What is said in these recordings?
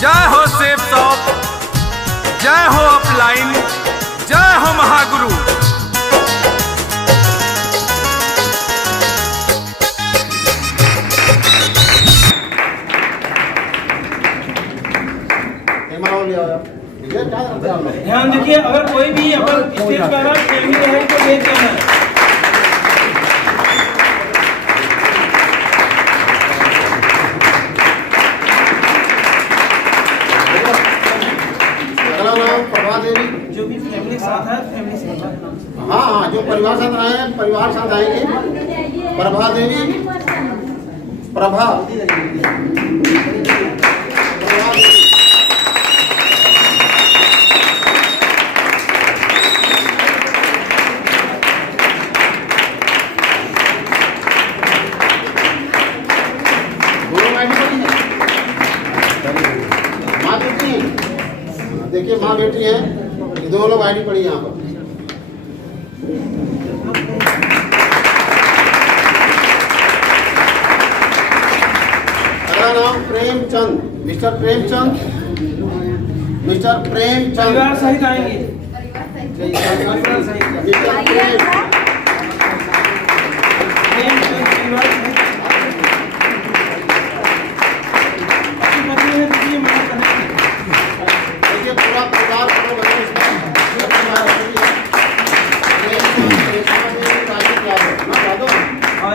जय हो safe shop, जय हो अपलाइन, जय हो महागुरु। ध्यान रखिए, अगर कोई भी अपन स्टेज पर फैमिली है तो देख लेना है। अगला नाम प्रभा देवी। जो भी फैमिली साथ है, फैमिली साथ। हाँ हाँ, जो परिवार साथ आए हैं परिवार साथ आएंगे। प्रभा देवी, प्रभा देखिए, माँ बेटी है, ये दोनों लोग आईडी पड़ी यहाँ पर। अगला नाम प्रेमचंद, मिस्टर प्रेमचंद, मिस्टर प्रेमचंद परिवार सहित आएंगे। मिस्टर पूरा परिवार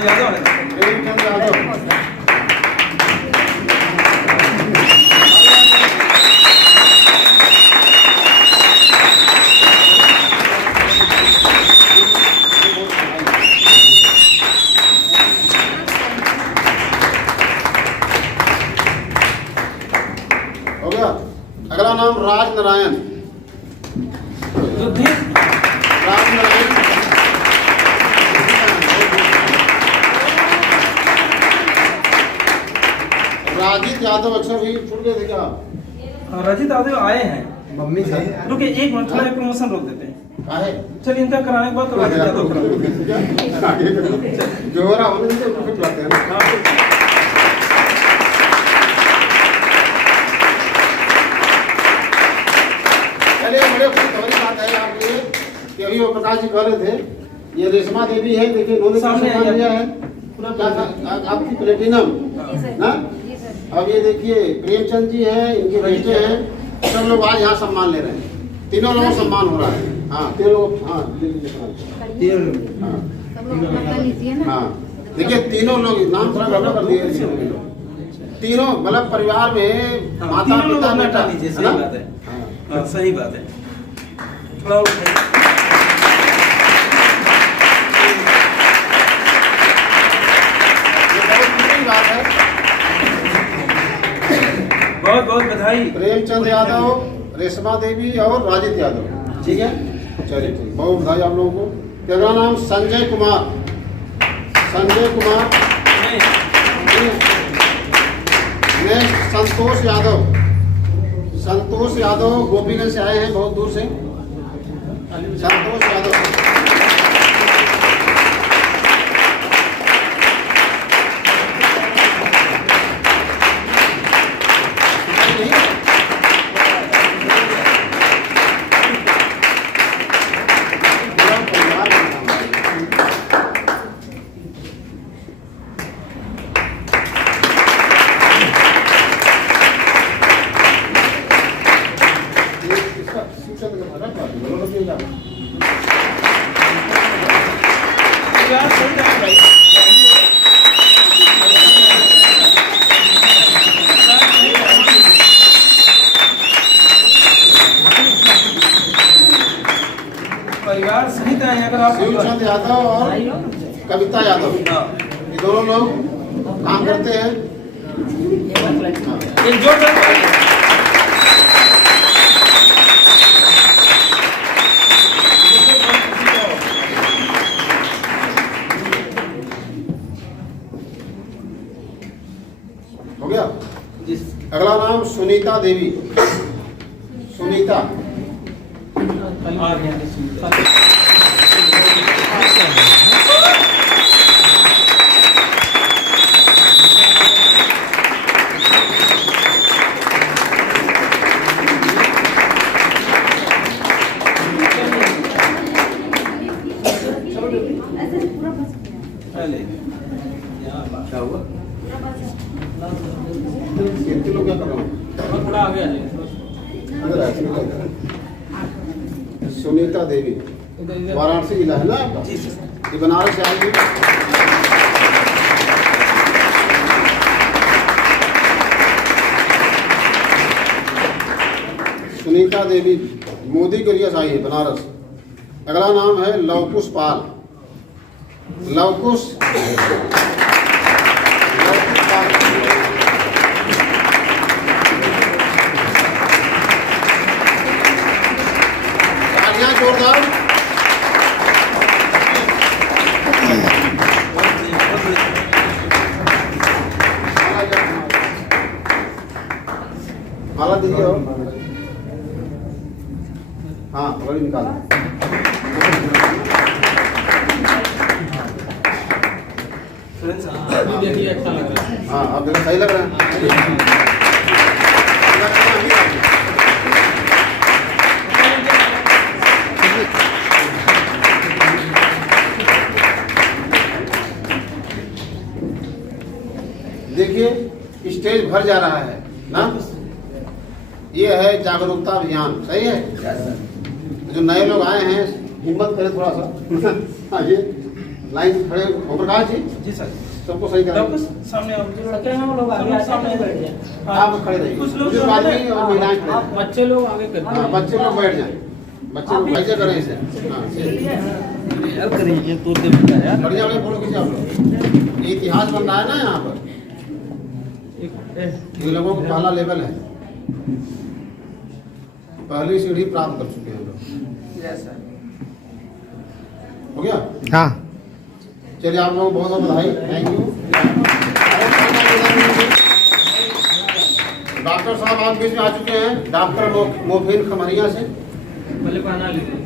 यादव है। प्रेमचंद यादव। हो गया। अगला नाम राज नारायण, राज नारायण। राजित यादव अक्षर भी छूट गए थे क्या? रजित यादव आए हैं। मम्मी से रुके एक मिनट, थोड़ा प्रमोशन रोक देते हैं। काहे? चलिए, इनका कराने के बाद तो रजित यादव करा। जो हो रहा होने दीजिए, उसको फिर बुलाते हैं ना। चलिए, बड़े खुश होने की बात है आपके कि अभी वो प्रकाश जी कह रहे थे, ये रेशमा देवी है, देखिए इन्होंने सामने सम्मान लिया है आपकी प्लेटिनम ना। अब ये देखिए प्रेमचंद जी हैं, इनके बेटे हैं, सब लोग आज यहाँ सम्मान ले रहे हैं। तीनों लोगों को सम्मान हो रहा है। हाँ, तीनों लोग, हाँ हाँ, देखिए तीनों लोग नाम थोड़ा गड़बड़ कर दिए। तीनों मतलब परिवार में माता पिता बेटा, सही बात है। हाँ, सही बात है। थोड़ा बात है। बहुत बहुत बधाई। प्रेमचंद यादव, रेशमा देवी और राजित यादव, ठीक है। चलिए ठीक, बहुत बधाई आप लोगों को। अगला नाम संजय कुमार, संजय कुमार। नेक्स्ट संतोष यादव, संतोष यादव गोपीगंज से आए हैं बहुत दूर से। संतोष यादव, परिवार सहित आए हैं। अगर आप शिवचंद यादव और कविता यादव, ये दोनों लोग काम करते हैं। एक जोड़ हो गया। अगला नाम सुनीता देवी, सुनीता। कीर्ति लोग क्या कर रहे हो? और थोड़ा आगे आ जाइए इधर आ, इधर आ। सुनीता देवी, इधर इधर वाराणसी जिला है ना आपका? जी सर। ये बनारस से आएंगे। सुनीता देवी मोदी के लिए आई है बनारस। अगला नाम है लवकुश पाल। लवकुश पाल। तालियां जोरदार। माला दीजिए और हाँ बड़ी निकाल। फ्रेंड्स अभी देखिए अच्छा लग रहा है। हाँ आप देखो सही लग रहा है। देखिए स्टेज भर जा रहा है ना। ये है जागरूकता अभियान, सही है। जो नए लोग आए हैं हिम्मत करें थोड़ा सा। हाँ ये लाइन खड़े हो प्रकाश जी। जी सर। सबको सही करें। डॉक्टर सामने आओ। हम लोग आगे सामने बैठ जाए। आप खड़े रहिए। कुछ लोग बुजुर्ग आदमी और महिलाएं खड़े रहिए। बच्चे लोग आगे करते हाँ बच्चे लोग बैठ जाएं। बच्चे लोग ऐसे करें इसे। हाँ यार करिए तो दे बेटा यार। बढ़िया बढ़िया फोटो खींचे आप लोग। ये इतिहास बन रहा है ना यहाँ पर। इन लोगों को पहला लेवल है, पहली सीढ़ी प्राप्त कर चुके हैं हम लोग। Yes sir. हो गया? हाँ चलिए आप लोगों को बहुत बहुत बधाई। Thank you. डॉक्टर साहब आप बीच में आ चुके हैं। डॉक्टर मोफिन खमरिया से। पहले पहना लीजिए।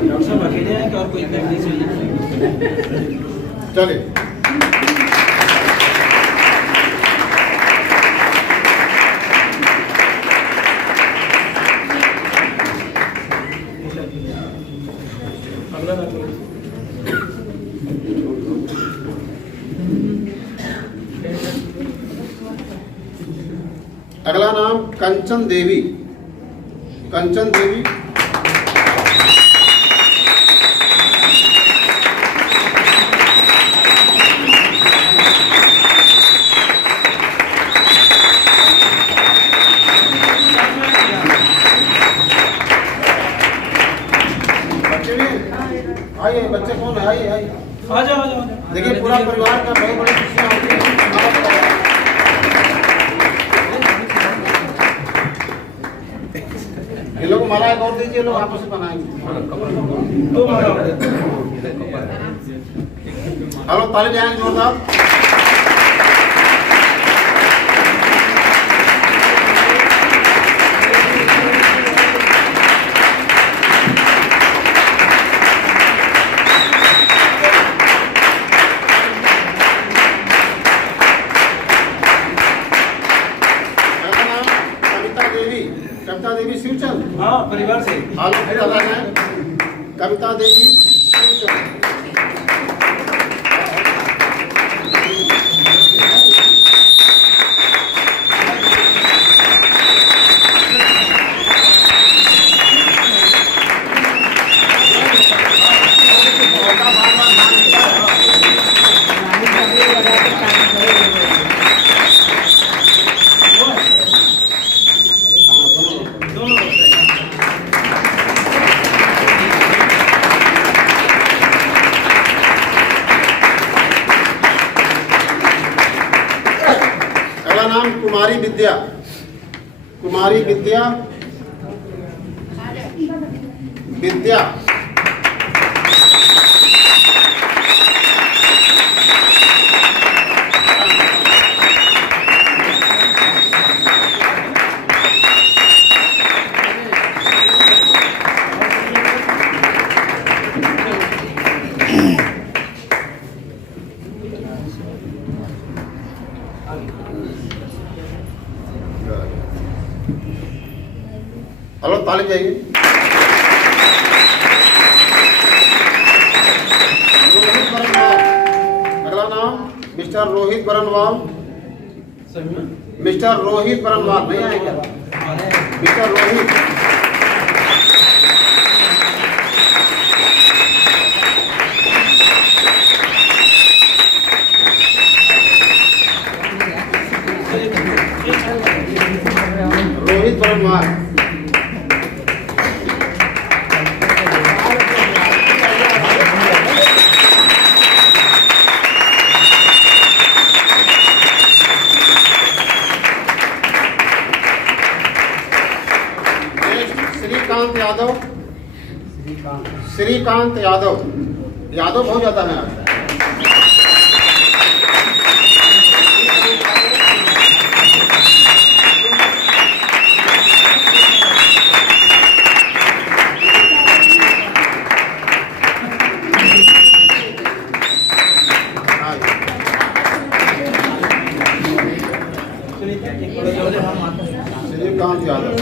डॉक्टर साहब अकेले हैं कि और कोई फैमिली चाहिए? चलिए अगला डॉक्टर। अगला नाम कंचन देवी। कंचन देवी बच्चे भी आइए। बच्चे कौन है? आइए आइए। आ जाओ आ जाओ। देखिए पूरा परिवार का बहुत बड़ी खुशियाँ होती है। ये लोग माला एक और दीजिए, लोग आपस में बनाएंगे। दो माला। हेलो ताली बजाएंगे जोरदार। कविता देवी शिवचंद। हाँ परिवार से। आलो फिर अदा है कविता देवी शिवचंद। नाम कुमारी विद्या। कुमारी विद्या विद्या हेलो ताली जाइए। रोहित बरनवाल, मिस्टर रोहित बरनवाल नहीं आए क्या? मिस्टर रोहित, रोहित बरनवाल। श्रीकांत यादव, श्रीकांत यादव, यादव बहुत ज्यादा है आज। श्रीकांत यादव।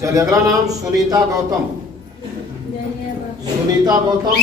चलिए अगला नाम सुनीता गौतम, सुनीता गौतम।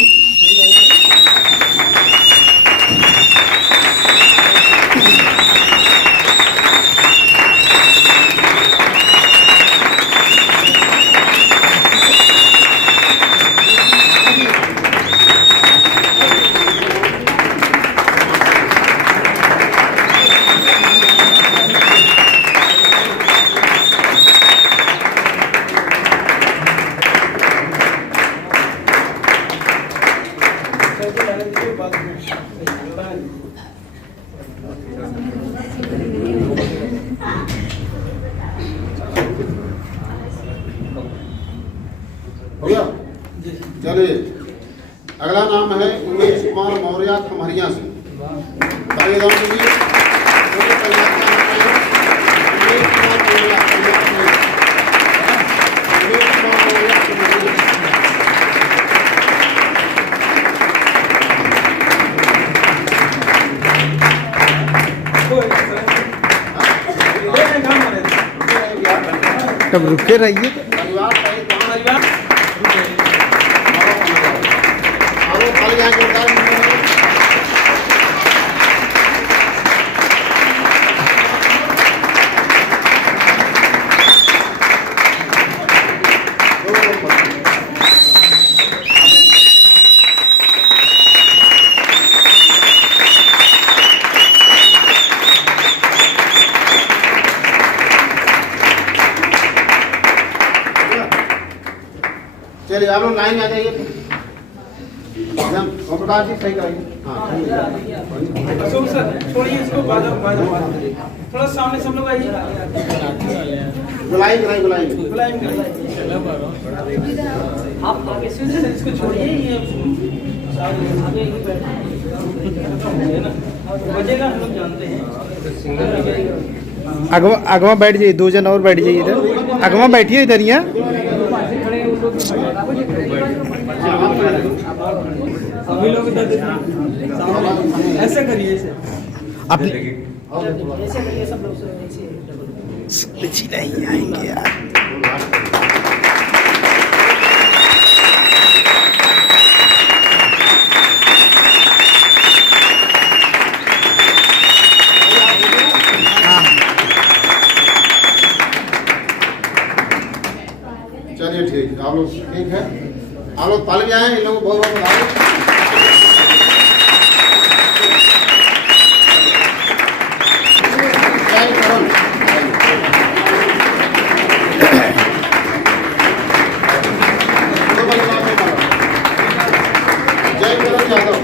हो गया? चलिए अगला नाम है उमेश कुमार मौर्य खमरिया से। ताली बजाओ दीजिए। उमेश कुमार मौर्य, उमेश कुमार मौर्य खमरिया। तब रुके रहिए। परिवार सहित परिवार और खाली यहाँ के उतार चलिए आप लोग लाइन में आ जाइए। ओम प्रकाश जी सही कराइए। अशोक सर छोड़िए इसको, बाद थोड़ा सामने सब लोग आइए। बुलाई बुलाई बुलाई बुलाएं आप आगे से इसको छोड़िए, ये आगे ही बैठे है ना, बजेगा हम लोग जानते हैं। अगवा अगवा बैठ जाइए, दो जन और बैठ जाइए इधर। अगवा बैठिए इधर ही। सभी लोग ऐसे करिए, ऐसे आप ऐसे करिए, सब लोग पीछे नहीं आएंगे यार। चलिए ठीक, आप लोग ठीक है। आप लोग पल गए हैं, इन लोगों को बहुत बहुत बधाई। जय करण, जय करण यादव।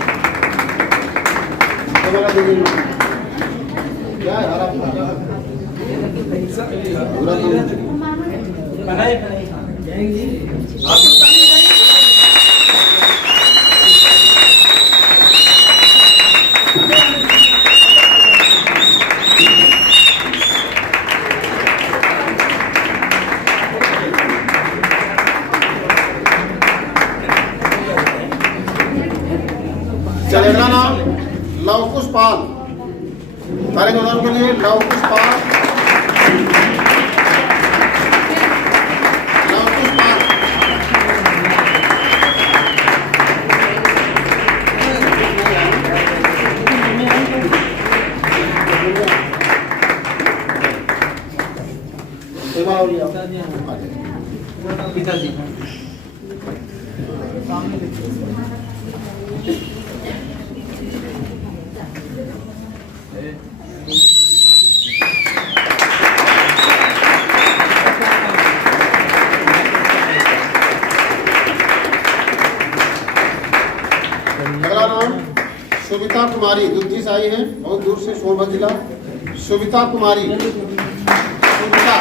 क्या है हरा पूरा बनाए आगे जोड़ने के लिए लव पुष्पा पिताजी अगला नाम सुविता कुमारी, दुद्धि से आई है बहुत दूर से, सोनभद्र जिला। सुविता कुमारी, सुविता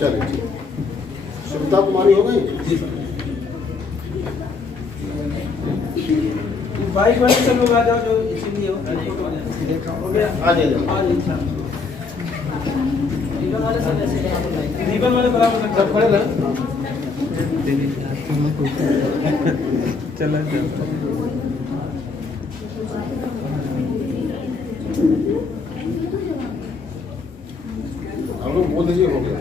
चलिए ठीक। सुविता कुमारी हो गई। बाइक वाले सब लोग आ जाओ जो इसीलिए हो गया। आ जाइए। रिबन वाले सब ऐसे रिबन वाले बराबर सब खड़े रहे। चला हम लोग बोल दीजिए हो गया।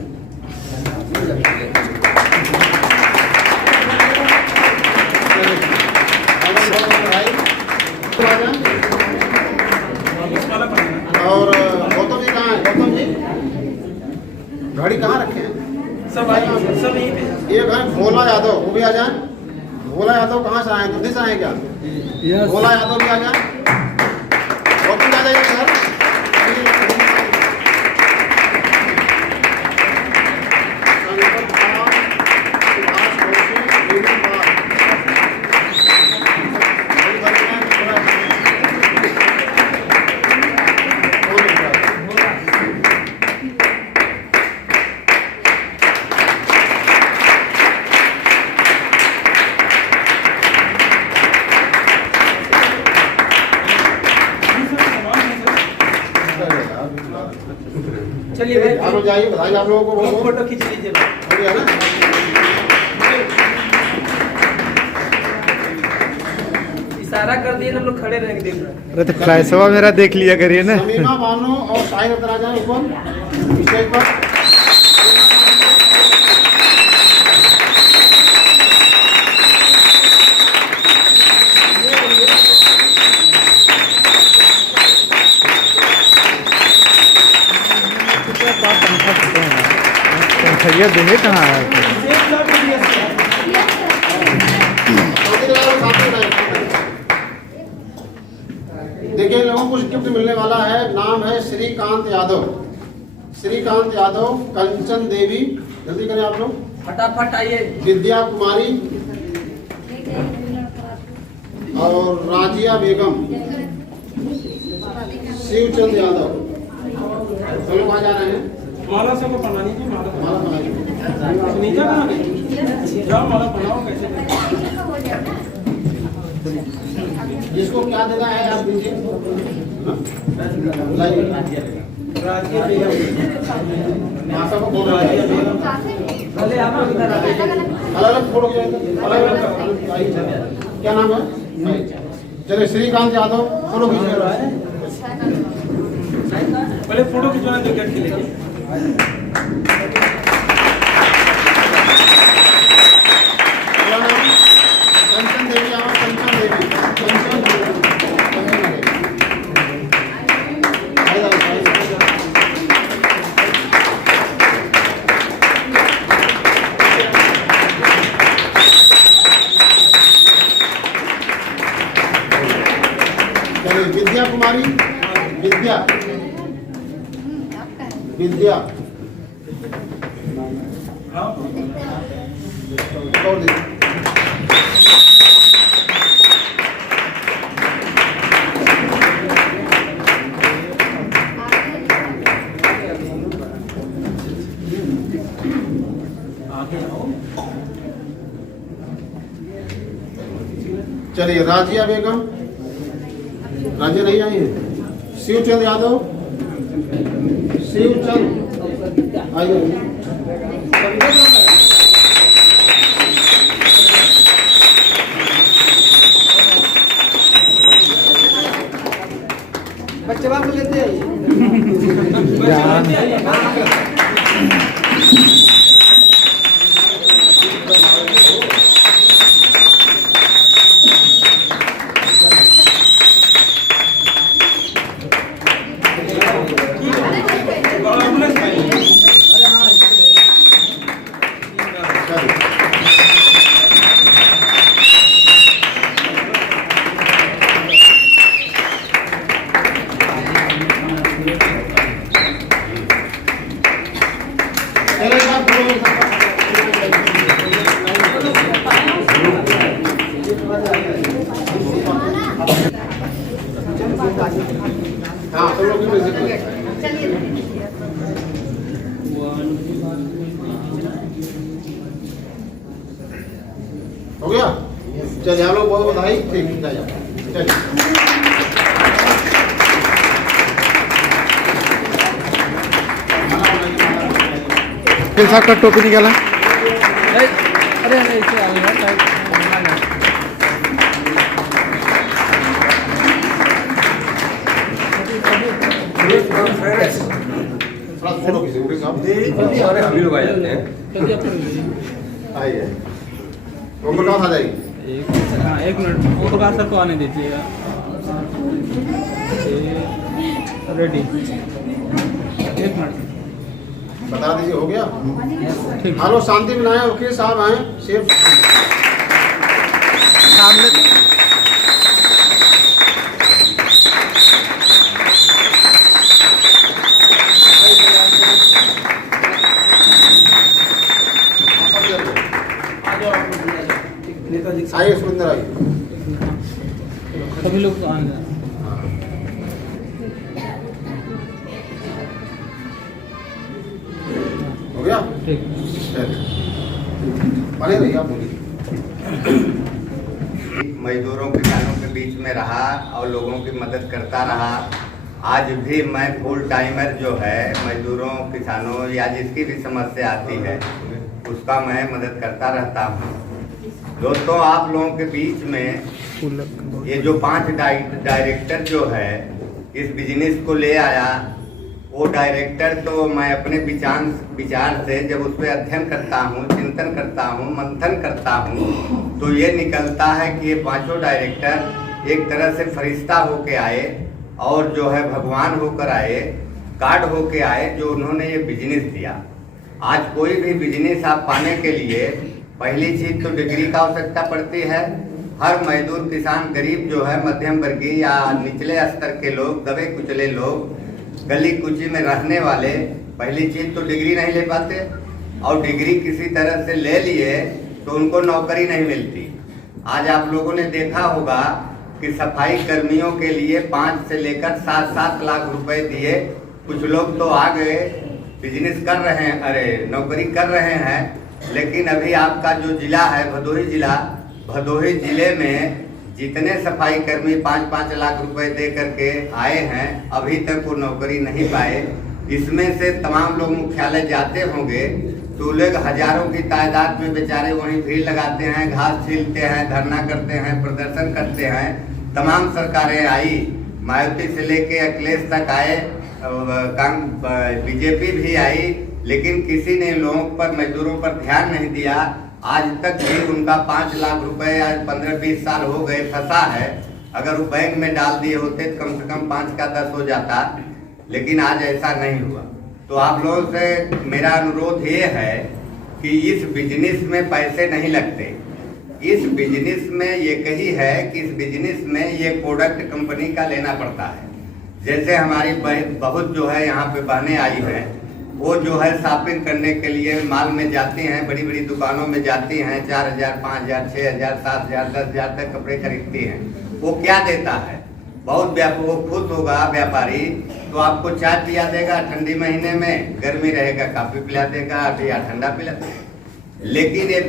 और गौतम जी कहाँ है? गौतम जी गाड़ी कहाँ रखे हैं? सब आए सब यहीं पे। एक है भोला यादव, वो भी आ जाए। भोला यादव कहाँ से आए? दिल्ली से आए क्या? भोला यादव भी आ जाए। गौतम आ जाइए सर। चलिए भाई आप लोग जाइए, बताइए आप लोगों को। लोग फोटो खींच लीजिए। हो गया ना? इशारा कर दिए हम लोग खड़े रह के देख रहे हैं। अरे तो फ्लैशवा मेरा देख लिया करिए ना। समीमा बानो और साहिल अंदर आ जाए ऊपर स्टेज पर। भैया देंगे कहाँ है? देखिए लोगों को गिफ्ट मिलने वाला है। नाम है श्रीकांत यादव। श्रीकांत यादव, कंचन देवी, जल्दी करें आप लोग, फटाफट आइए। विद्या कुमारी और राजिया बेगम, शिवचंद यादव, सब लोग आ जा रहे हैं। माला सबको पढ़ानी थी। माला माला बनाइए। नीचे कहाँ गई? जाओ माला पढ़ाओ कैसे। जिसको क्या देना है आप दीजिए। बुलाइए। राजिया बेगम। माता को बोल रहा है। पहले आप लोग इधर आ जाइए। अलग अलग फोटो अलग अलग। क्या नाम है? चलिए श्रीकांत यादव, फोटो खींचिए। पहले फोटो खिंचवाना तो गेट के लेके। कंचन देवी आओ। कंचन देवी, कंचन देवी, कंचन देवी। चलिए विद्या कुमारी, विद्या, विद्या और चलिए राजिया बेगम, राजिया नहीं आई है। शिवचंद यादव, शिवचंद आइए। बच्चे बाप लेते आइए। हाँ सब लोग म्यूजिक हो गया। चलिए आप लोग बहुत बधाई। ठीक चलिए फिर साहब का टोपी निकाला। अरे अरे इसे थोड़ा फोटो खींचे उनके साथ। अरे हम ही लोग आ जाते हैं। आइए वो कहाँ आ जाएगी। एक मिनट वो प्रकाश सर को आने दीजिएगा। रेडी, एक मिनट बता दीजिए हो गया। ठीक। हेलो शांति बनाए वकील साहब आए सेफ सामने आइए सुरेंद्र आइए। सभी लोग आने दें। हो गया। ठीक। बने रहिए आप बोलिए। मजदूरों किसानों के बीच में रहा और लोगों की मदद करता रहा। आज भी मैं फुल टाइमर जो है मजदूरों किसानों या जिसकी भी समस्या आती है उसका मैं मदद करता रहता हूँ। दोस्तों आप लोगों के बीच में ये जो 5 डायरेक्टर जो है इस बिजनेस को ले आया, वो डायरेक्टर तो मैं अपने विचार से जब उस पर अध्ययन करता हूँ, चिंतन करता हूँ, मंथन करता हूँ, तो ये निकलता है कि ये 5 डायरेक्टर एक तरह से फरिश्ता होके आए और जो है भगवान होकर आए, कार्ड होके आए जो उन्होंने ये बिजनेस दिया। आज कोई भी बिजनेस आप पाने के लिए पहली चीज तो डिग्री का आवश्यकता पड़ती है। हर मजदूर किसान गरीब जो है मध्यम वर्गीय या निचले स्तर के लोग, दबे कुचले लोग, गली कुची में रहने वाले पहली चीज तो डिग्री नहीं ले पाते और डिग्री किसी तरह से ले लिए तो उनको नौकरी नहीं मिलती। आज आप लोगों ने देखा होगा कि सफाई कर्मियों के लिए 5 से लेकर 7-7 लाख रुपए दिए। कुछ लोग तो आ गए बिजनेस कर रहे हैं, अरे नौकरी कर रहे हैं, लेकिन अभी आपका जो जिला है भदोही जिले में जितने सफाई कर्मी 5-5 लाख रुपए दे करके आए हैं अभी तक वो नौकरी नहीं पाए। इसमें से तमाम लोग मुख्यालय जाते होंगे तो लोग हजारों की तादाद में बेचारे वहीं भीड़ लगाते हैं, घास छीलते हैं, धरना करते हैं, प्रदर्शन करते हैं। तमाम सरकारें आई, मायावती से लेके अखिलेश तक आए, बीजेपी भी आई, लेकिन किसी ने लोगों पर मजदूरों पर ध्यान नहीं दिया। आज तक भी उनका 5 लाख रुपए आज 15-20 साल हो गए फंसा है। अगर वो बैंक में डाल दिए होते तो कम से कम 5 का 10 हो जाता, लेकिन आज ऐसा नहीं हुआ। तो आप लोगों से मेरा अनुरोध ये है कि इस बिजनेस में पैसे नहीं लगते। इस बिजनेस में ये कही है कि इस बिजनेस में ये प्रोडक्ट कंपनी का लेना पड़ता है। जैसे हमारी बहुत जो है यहाँ पे बहनें आई हैं, वो जो है शॉपिंग करने के लिए माल में जाती हैं, बड़ी बड़ी दुकानों में जाती हैं, 4000, 5000, 6000, 7000, 10,000 तक कपड़े खरीदती हैं। वो क्या देता है, बहुत वो खुश होगा व्यापारी तो आपको चाय पिला देगा ठंडी महीने में, गर्मी रहेगा कॉफी पिला देगा या ठंडा पिला देगा। लेकिन ये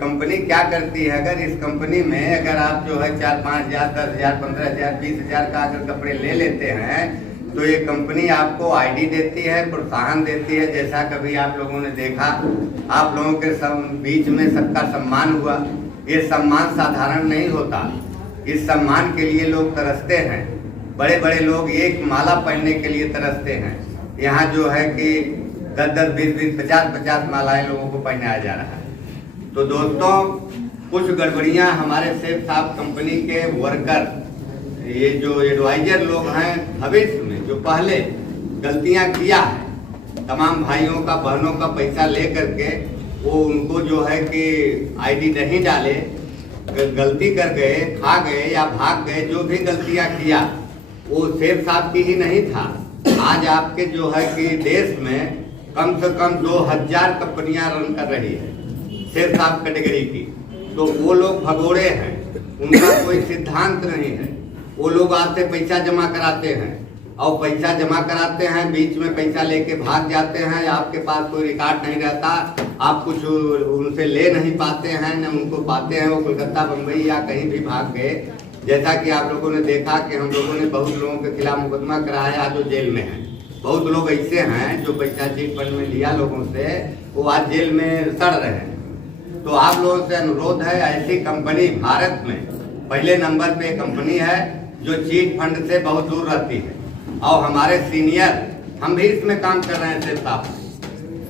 कंपनी क्या करती है, अगर इस कंपनी में अगर आप जो है 4-5 हजार 10 हजार 15 हजार 20 हजार का अगर कपड़े ले लेते हैं तो ये कंपनी आपको आईडी देती है, प्रोत्साहन देती है। जैसा कभी आप लोगों ने देखा, आप लोगों के बीच में सबका सम्मान हुआ। ये सम्मान साधारण नहीं होता, इस सम्मान के लिए लोग तरसते हैं। बड़े बड़े लोग एक माला पहनने के लिए तरसते हैं। यहाँ जो है कि 10-10, 20-20, 50-50 मालाएं लोगों को पहनाया जा रहा है। तो दोस्तों, कुछ गड़बड़ियां हमारे सेफ साहब कंपनी के वर्कर, ये जो एडवाइजर लोग हैं, भविष्य में जो पहले गलतियां किया है, तमाम भाइयों का बहनों का पैसा ले करके वो उनको जो है कि आईडी नहीं डाले, गलती कर गए, खा गए या भाग गए, जो भी गलतियां किया वो सेफ साहब की ही नहीं था। आज आपके जो है कि देश में कम से कम 2000 कंपनियां रन कर रही है सेफ साहब कैटेगरी की। तो वो लोग भगोड़े हैं, उनका कोई सिद्धांत नहीं है। वो लोग आपसे पैसा जमा कराते हैं और पैसा जमा कराते हैं, बीच में पैसा लेके भाग जाते हैं। आपके पास कोई रिकॉर्ड नहीं रहता, आप कुछ उनसे ले नहीं पाते हैं, न उनको पाते हैं। वो कोलकाता, बम्बई या कहीं भी भाग गए। जैसा कि आप लोगों ने देखा कि हम लोगों ने बहुत लोगों के खिलाफ मुकदमा कराया जो जेल में है। बहुत लोग ऐसे हैं जो पैसा चीट फंड में लिया लोगों से, वो आज जेल में सड़ रहे हैं। तो आप लोगों से अनुरोध है, ऐसी कंपनी भारत में पहले नंबर पे कंपनी है जो चीट फंड से बहुत दूर रहती है। और हमारे सीनियर, हम भी इसमें काम कर रहे हैं सेफ साहब।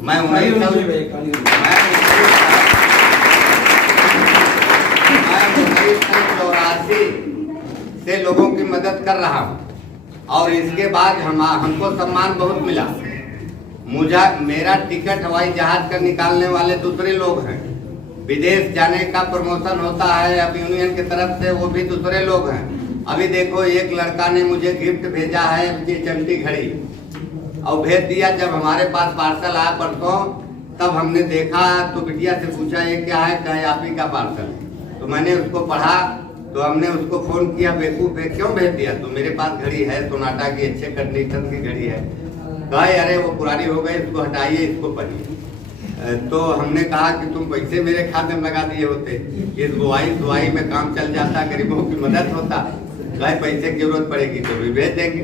मैं 1984 से लोगों की मदद कर रहा हूँ और इसके बाद हमको सम्मान बहुत मिला। मेरा टिकट हवाई जहाज का निकालने वाले दूसरे लोग हैं। विदेश जाने का प्रमोशन होता है अब यूनियन की तरफ से, वो भी दूसरे लोग हैं। अभी देखो, एक लड़का ने मुझे गिफ्ट भेजा है, ये चमटी घड़ी, और भेज दिया। जब हमारे पास पार्सल आया परसों, तब हमने देखा तो बिटिया से पूछा ये क्या है, कहे आप ही का पार्सल। तो मैंने उसको पढ़ा, तो हमने उसको फोन किया, बेवकूफ है क्यों भेज दिया? तो मेरे पास घड़ी है सोनाटा की, अच्छे कंडीशन की घड़ी है। कहे अरे वो पुरानी हो गई, इसको हटाइए, इसको पढ़िए। तो हमने कहा कि तुम पैसे मेरे खाते में लगा दिए होते, इस बुआई में काम चल जाता, गरीबों की मदद होता। कहे पैसे की जरूरत पड़ेगी तो भी भेज देंगे।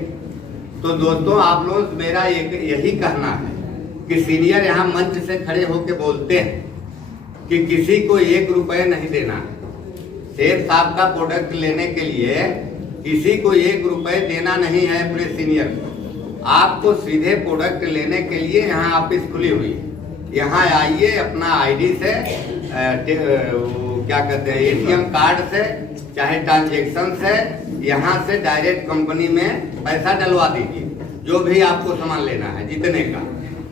तो दोस्तों, आप लोग मेरा यही कहना है कि सीनियर यहाँ मंच से खड़े होकर बोलते हैं कि किसी को 1 रुपये नहीं देना। सेफ साहब का प्रोडक्ट लेने के लिए किसी को 1 रुपये देना नहीं है अपने सीनियर को। आपको सीधे प्रोडक्ट लेने के लिए यहाँ ऑफिस खुली हुई है। यहाँ आइए, अपना आईडी से क्या कहते हैं, एटीएम कार्ड से, चाहे ट्रांजेक्शन से, यहाँ से डायरेक्ट कंपनी में पैसा डलवा दीजिए, जो भी आपको सामान लेना है जितने का।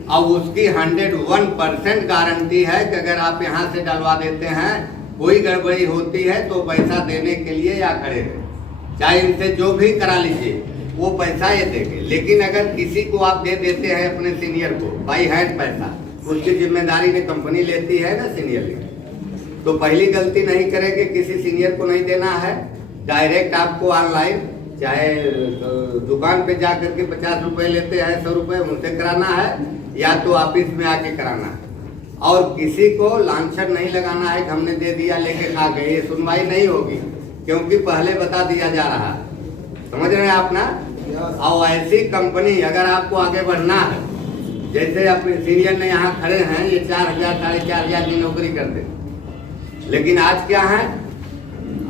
और उसकी 101% गारंटी है कि अगर आप यहाँ से डलवा देते हैं, कोई गड़बड़ी होती है तो पैसा देने के लिए या खड़े हैं। चाहे इनसे जो भी करा लीजिए, वो पैसा ये देंगे। लेकिन अगर किसी को आप दे देते हैं अपने सीनियर को बाई हैंड पैसा, उसकी जिम्मेदारी ने कंपनी लेती है ना सीनियर लेती। तो पहली गलती नहीं करेंगे, किसी सीनियर को नहीं देना है। डायरेक्ट आपको ऑनलाइन, चाहे दुकान पे जा करके 50 रुपए लेते हैं, 100 रुपए, उनसे कराना है, या तो ऑफिस में आके कराना है। और किसी को लांछन नहीं लगाना है कि हमने दे दिया लेके खा गए, ये सुनवाई नहीं होगी, क्योंकि पहले बता दिया जा रहा है। समझ रहे हैं आप ना? और ऐसी कंपनी अगर आपको आगे बढ़ना है, जैसे अपने सीनियर ने यहाँ खड़े हैं, ये 4000 4,500 की नौकरी करते, लेकिन आज क्या है,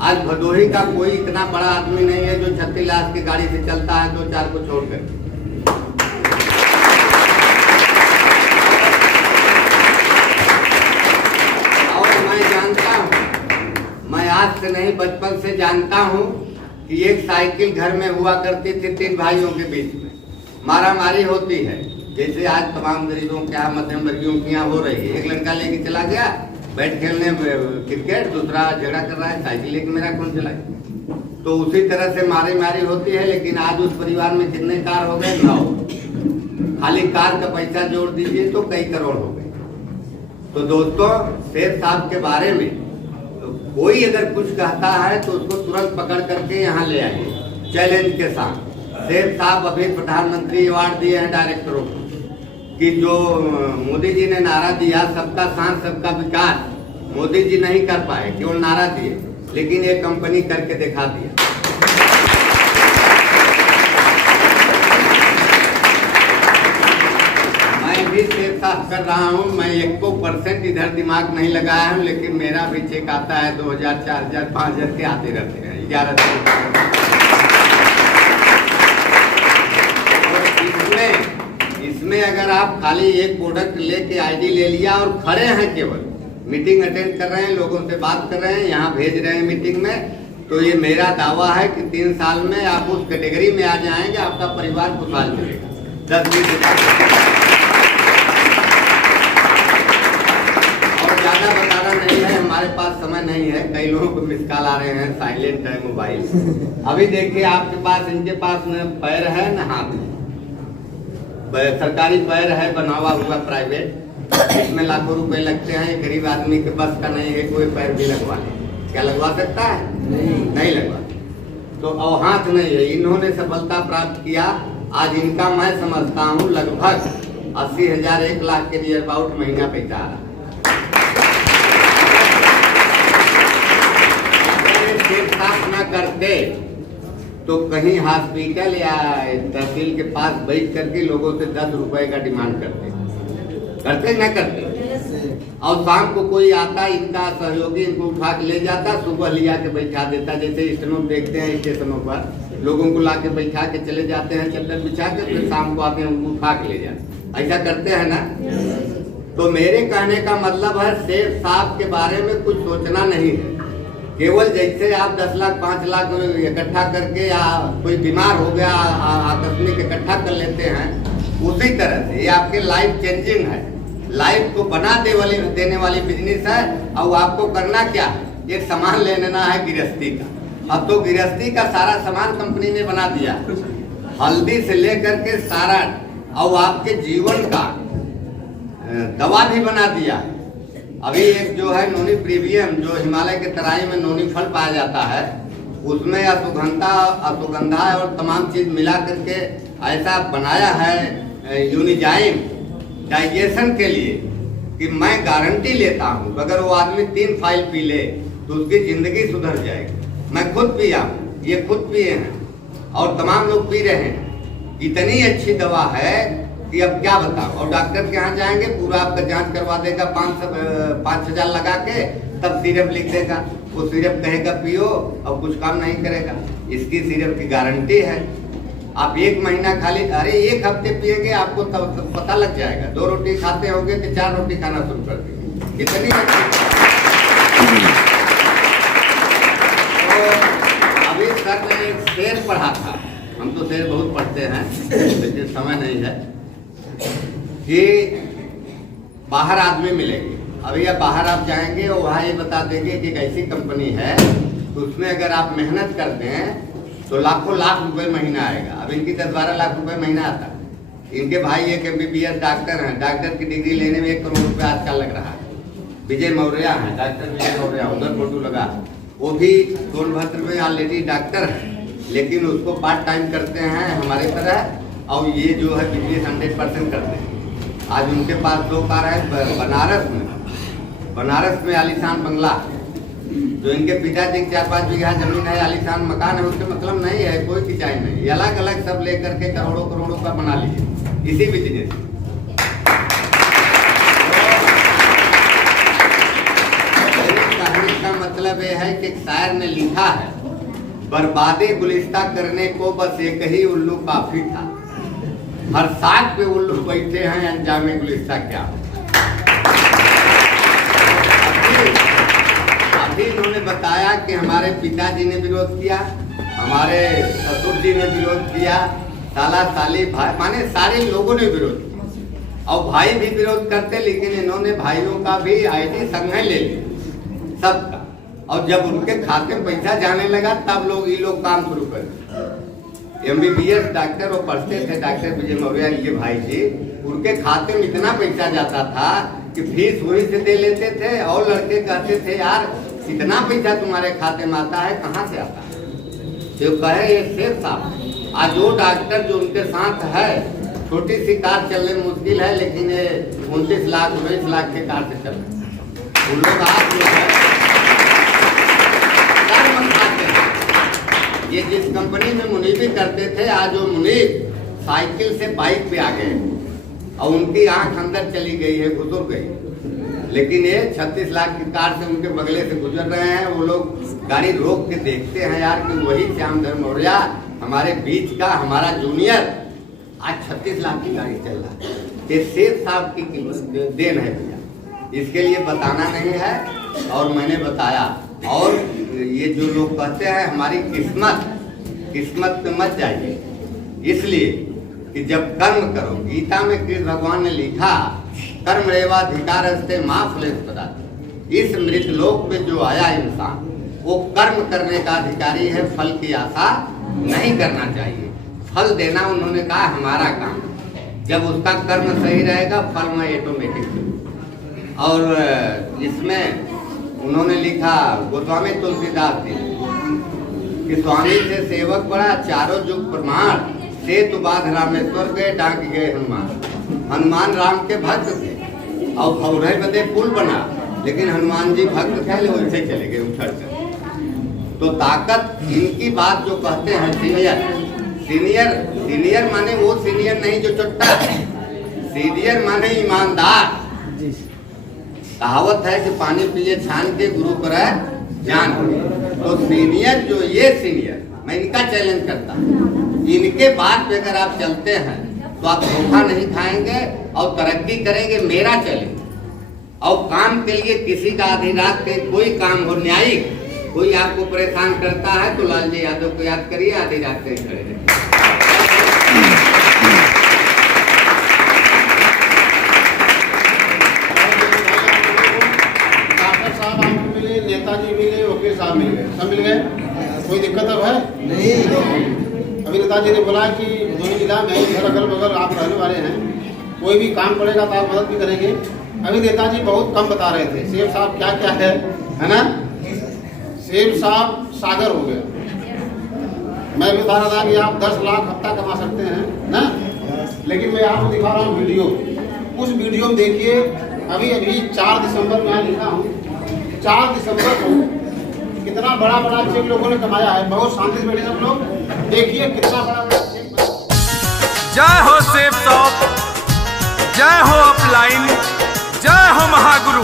आज भदोही का कोई इतना बड़ा आदमी नहीं है जो 36 लाख की गाड़ी से चलता है 2-4 को छोड़कर। और मैं जानता हूँ, मैं आज से नहीं बचपन से जानता हूँ कि एक साइकिल घर में हुआ करती थी 3 भाइयों के बीच में, मारामारी होती है। जैसे आज तमाम गरीबों के यहाँ, मध्यम वर्गीयों के यहाँ हो रही है। एक लड़का लेके चला गया बैट खेलने क्रिकेट, दूसरा झगड़ा कर रहा है साइकिल लेके, मेरा कौन चलाए। तो उसी तरह से मारी होती है। लेकिन आज उस परिवार में कितने कार हो गए? 9। खाली कार का पैसा जोड़ दीजिए तो कई करोड़ हो गए। तो दोस्तों, सेठ साहब के बारे में तो कोई अगर कुछ कहता है तो उसको तुरंत पकड़ करके यहाँ ले आइए चैलेंज के साथ। सेठ साहब अभी प्रधानमंत्री अवार्ड दिए हैं डायरेक्टरों को, कि जो मोदी जी ने नारा दिया सबका साथ सबका विकास, मोदी जी नहीं कर पाए, केवल नारा दिए, लेकिन ये कंपनी करके दिखा दिया। मैं भी शेर साफ कर रहा हूँ, मैं 1% इधर दिमाग नहीं लगाया हूँ, लेकिन मेरा भी चेक आता है 2000, 4000, 5000 के आते रहते हैं, 11 इसमें अगर आप खाली एक प्रोडक्ट लेके आईडी ले लिया और खड़े हैं, केवल मीटिंग अटेंड कर रहे हैं, लोगों से बात कर रहे हैं, यहाँ भेज रहे हैं मीटिंग में, तो ये मेरा दावा है कि 3 साल में आप उस कैटेगरी में आ जाएंगे, आपका परिवार खुशहाल चलेगा। 10-20 और ज़्यादा बताना नहीं है, हमारे पास समय नहीं है, कई लोगों को मिस कॉल आ रहे हैं, साइलेंट है मोबाइल। अभी देखिए आपके पास, इनके पास न पैर है न हाथ, सरकारी पैर है बना हुआ प्राइवेट, इसमें लाखों रुपए लगते हैं, गरीब आदमी के बस का नहीं है कोई पैर भी लगवा ले। क्या लगवा सकता है? नहीं लगवा। तो और हाथ नहीं है, इन्होंने सफलता प्राप्त किया। आज इनका मैं समझता हूँ लगभग 80,000 1 लाख के नियर अबाउट महीना पैसा आ रहा। साफ न करते तो कहीं हॉस्पिटल या तहसील के पास बैठ करके लोगों से 10 रुपए का डिमांड करते न करते। और शाम को कोई आता, इनका सहयोगी इनको उठा के ले जाता, सुबह लिया के बैठा देता, जैसे स्टेशनों देखते हैं, स्टेशनों पर लोगों को ला के बैठा के चले जाते हैं, चद्दर बिछा के, फिर शाम को आते हैं उनको उठा के ले जाते, ऐसा करते हैं ना। तो मेरे कहने का मतलब है शेर साहब के बारे में कुछ सोचना नहीं है, केवल जैसे आप 10 लाख 5 लाख इकट्ठा करके, या कोई बीमार हो गया आकस्मिक इकट्ठा कर लेते हैं, उसी तरह से ये आपके लाइफ चेंजिंग है, लाइफ को बना देने वाली बिजनेस है। और आपको करना क्या, एक सामान ले लेना है गृहस्थी का। अब तो गृहस्थी का सारा सामान कंपनी ने बना दिया, हल्दी से लेकर के सारा, और आपके जीवन का दवा भी बना दिया। अभी एक जो है नोनी प्रीमियम, जो हिमालय के तराई में नोनी फल पाया जाता है, उसमें अश्वगंधा और तमाम चीज मिला करके ऐसा बनाया है यूनिजाइम डाइजेशन के लिए, कि मैं गारंटी लेता हूँ अगर वो आदमी 3 फाइल पी ले तो उसकी जिंदगी सुधर जाएगी। मैं खुद पिया हूँ, ये खुद पिए हैं और तमाम लोग पी रहे हैं। इतनी अच्छी दवा है कि अब क्या बताओ। और डॉक्टर के यहाँ जाएंगे, पूरा आपका जांच करवा देगा, 5,000 लगा के तब सिरप लिख देगा। वो सिरप कहेगा पियो और कुछ काम नहीं करेगा। इसकी सिरप की गारंटी है। आप 1 महीना खाली, अरे 1 हफ्ते पिएंगे, आपको तब पता लग जाएगा। 2 रोटी खाते होंगे तो 4 रोटी खाना शुरू कर देंगे। इतनी तो अभी सर ने एक शेर पढ़ा था, हम तो शेर बहुत पढ़ते हैं लेकिन समय नहीं है, कि बाहर आदमी मिलेंगे। अभी आप बाहर आप जाएंगे और वहाँ ये बता देंगे कि एक ऐसी कंपनी है, तो उसमें अगर आप मेहनत करते हैं तो लाखों लाख रुपए महीना आएगा। अब इनकी 10-12 लाख रुपए महीना आता है। इनके भाई एक MBBS डॉक्टर हैं, डॉक्टर की डिग्री लेने में 1 करोड़ रुपए आजकल लग रहा है। विजय मौर्य है, डॉक्टर विजय मौर्य, उधर फोटो लगा, वो भी सोनभद्र में ऑलरेडी डॉक्टर है, लेकिन उसको पार्ट टाइम करते हैं हमारी तरह। और ये जो है बिजनेस 100% करते हैं। आज उनके पास 2 कार है बनारस में आलीशान बंगला, जो इनके पिताजी की 4-5 बीघा जमीन है, आलीशान मकान है, उसके मतलब नहीं है, कोई खिंचाई नहीं, ये अलग अलग सब लेकर के करोड़ों का बना लीजिए इसी बिजनेस। कहने का मतलब ये है कि शायर ने लिखा है, बर्बादी गुलिस्ता करने को बस एक ही उल्लू काफी था, हर साथ पे उल्लू बैठे हैं, अंजामे गुलिस्ता क्या। अभी इन्होंने बताया कि हमारे पिताजी ने विरोध किया, हमारे ससुर जी ने विरोध किया, साला साली भाई, माने सारे लोगों ने विरोध किया। और भाई भी विरोध करते, लेकिन इन्होंने भाइयों का भी आईडी संघ ले लिया सबका। और जब उनके खाते में पैसा जाने लगा, तब ये लोग काम शुरू कर। MBBS डॉक्टर वो पढ़ते थे, डॉक्टर विजय मौर्य इनके भाई जी, उनके खाते में इतना पैसा जाता था कि फीस वहीं से दे लेते थे। और लड़के कहते थे, यार इतना पैसा तुम्हारे खाते में आता है, कहाँ से आता है? तो कहे ये शेर साहब, आज जो डॉक्टर जो उनके साथ है छोटी सी कार चलने में मुश्किल है, लेकिन ये 29 लाख 19 लाख के कार से चल रहे हैं। उन लोग आज जो है कर्म खाते हैं। ये जिस कंपनी में मुनीबी करते थे, आज वो मुनीब साइकिल से बाइक पे आ गए और उनकी आंख अंदर चली गई है, गुजर गई। लेकिन ये 36 लाख की कार से उनके बगले से गुजर रहे हैं। वो लोग गाड़ी रोक के देखते हैं यार कि वही श्यामधर मौर्य हमारे बीच का हमारा जूनियर आज 36 लाख की गाड़ी चल रहा है। ये सेठ साहब की देन है भैया, इसके लिए बताना नहीं है और मैंने बताया। और ये जो लोग कहते हैं हमारी किस्मत पे मत जाइए, इसलिए कि जब कर्म करो, गीता में कृष्ण भगवान ने लिखा कर्म रेवाधिकारस्ते मां फलेस्पदात्। इस मृत लोक पे जो आया इंसान वो कर्म करने का अधिकारी है, फल की आशा नहीं करना चाहिए। फल देना उन्होंने कहा हमारा काम, जब उसका कर्म सही रहेगा फल में ऑटोमेटिक। और इसमें उन्होंने लिखा गोस्वामी तुलसीदास जी कि स्वामी से सेवक बड़ा चारों युग प्रमाण, सेतु बाध रामेश्वर गए डाक गए हनुमान। हनुमान राम के भक्त थे और खौरे बदे पुल बना, लेकिन हनुमान जी भक्त थे, वैसे चले गए उठर कर। तो ताकत इनकी बात जो कहते हैं सीनियर माने वो सीनियर नहीं जो चुट्टा है, सीनियर माने ईमानदार। कहावत है कि पानी पिए छान के गुरु करे जान। तो सीनियर जो ये सीनियर, मैं इनका चैलेंज करता हूँ, इनके बात पे अगर आप चलते हैं तो आप धोखा नहीं खाएंगे और तरक्की करेंगे। मेरा चैलेंज, और काम के लिए किसी का आधी रात पे कोई काम हो न्यायिक, कोई आपको परेशान करता है तो लालजी यादव को याद करिए, आधी रात पे खड़े रहे। डॉक्टर साहब आपको मिले, नेताजी मिले, वकील साहब मिल गए, सब मिल गए, कोई दिक्कत अब है नहीं। अभी नेताजी ने बोला कि भदोही जिला में इधर अगल बगल आप रहने वाले हैं, कोई भी काम पड़ेगा तो आप मदद भी करेंगे। अभी नेताजी बहुत कम बता रहे थे सेठ साहब क्या क्या है ना। सेठ साहब सागर हो गए। मैं भी बता रहा था कि आप 10 लाख हफ्ता कमा सकते हैं ना, लेकिन मैं आपको दिखा रहा हूँ वीडियो। उस वीडियो में देखिए, अभी 4 दिसंबर में लिखा हूँ, 4 दिसंबर को कितना बड़ा बड़ा चेक लोगों ने कमाया है। बहुत शांति से बैठे सब लोग, देखिए कितना बड़ा चेक। जय हो सेफ शॉप, जय हो अपलाइन, जय हो महागुरु।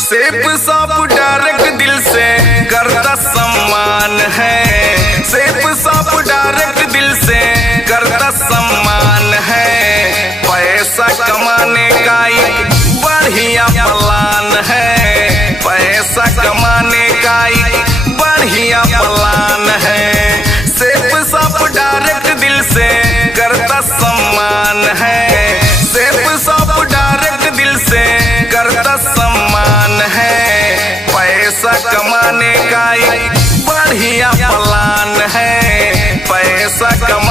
सेफ शॉप डायरेक्ट दिल से करता सम्मान है। सेफ शॉप डायरेक्ट दिल से करता सम्मान है। पैसा कमाने का एक बढ़िया प्लान है। पैसा कमाने का एक बढ़िया प्लान है। सेफ शॉप डायरेक्ट दिल से करता सम्मान है। सेफ शॉप डायरेक्ट दिल से करता सम्मान है। पैसा कमाने का एक बढ़िया प्लान है। पैसा कमा